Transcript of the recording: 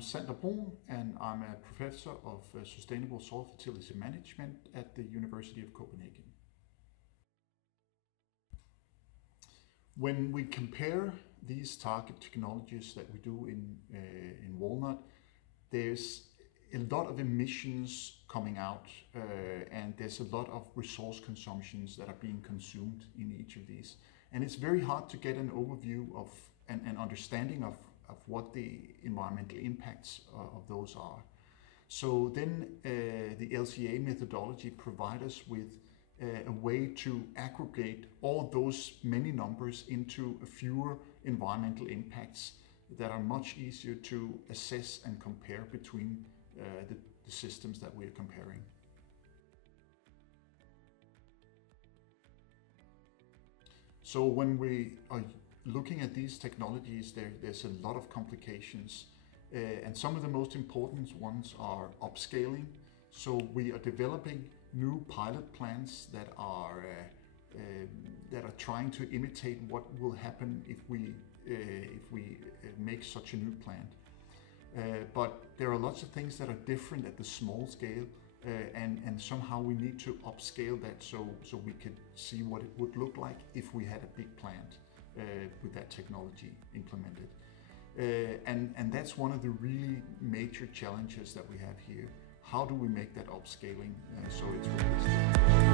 I'm Sander Bruun, and I'm a professor of sustainable soil fertility management at the University of Copenhagen. When we compare these target technologies that we do in walnut, there's a lot of emissions coming out, and there's a lot of resource consumptions that are being consumed in each of these. And it's very hard to get an overview of an understanding of what the environmental impacts of those are. So then the LCA methodology provides us with a way to aggregate all those many numbers into fewer environmental impacts that are much easier to assess and compare between the systems that we are comparing. So when we are looking at these technologies, there's a lot of complications, and some of the most important ones are upscaling. So we are developing new pilot plants that are trying to imitate what will happen if we make such a new plant. But there are lots of things that are different at the small scale, and somehow we need to upscale that so we could see what it would look like if we had a big plant with that technology implemented. And that's one of the really major challenges that we have here. How do we make that upscaling so it's realistic?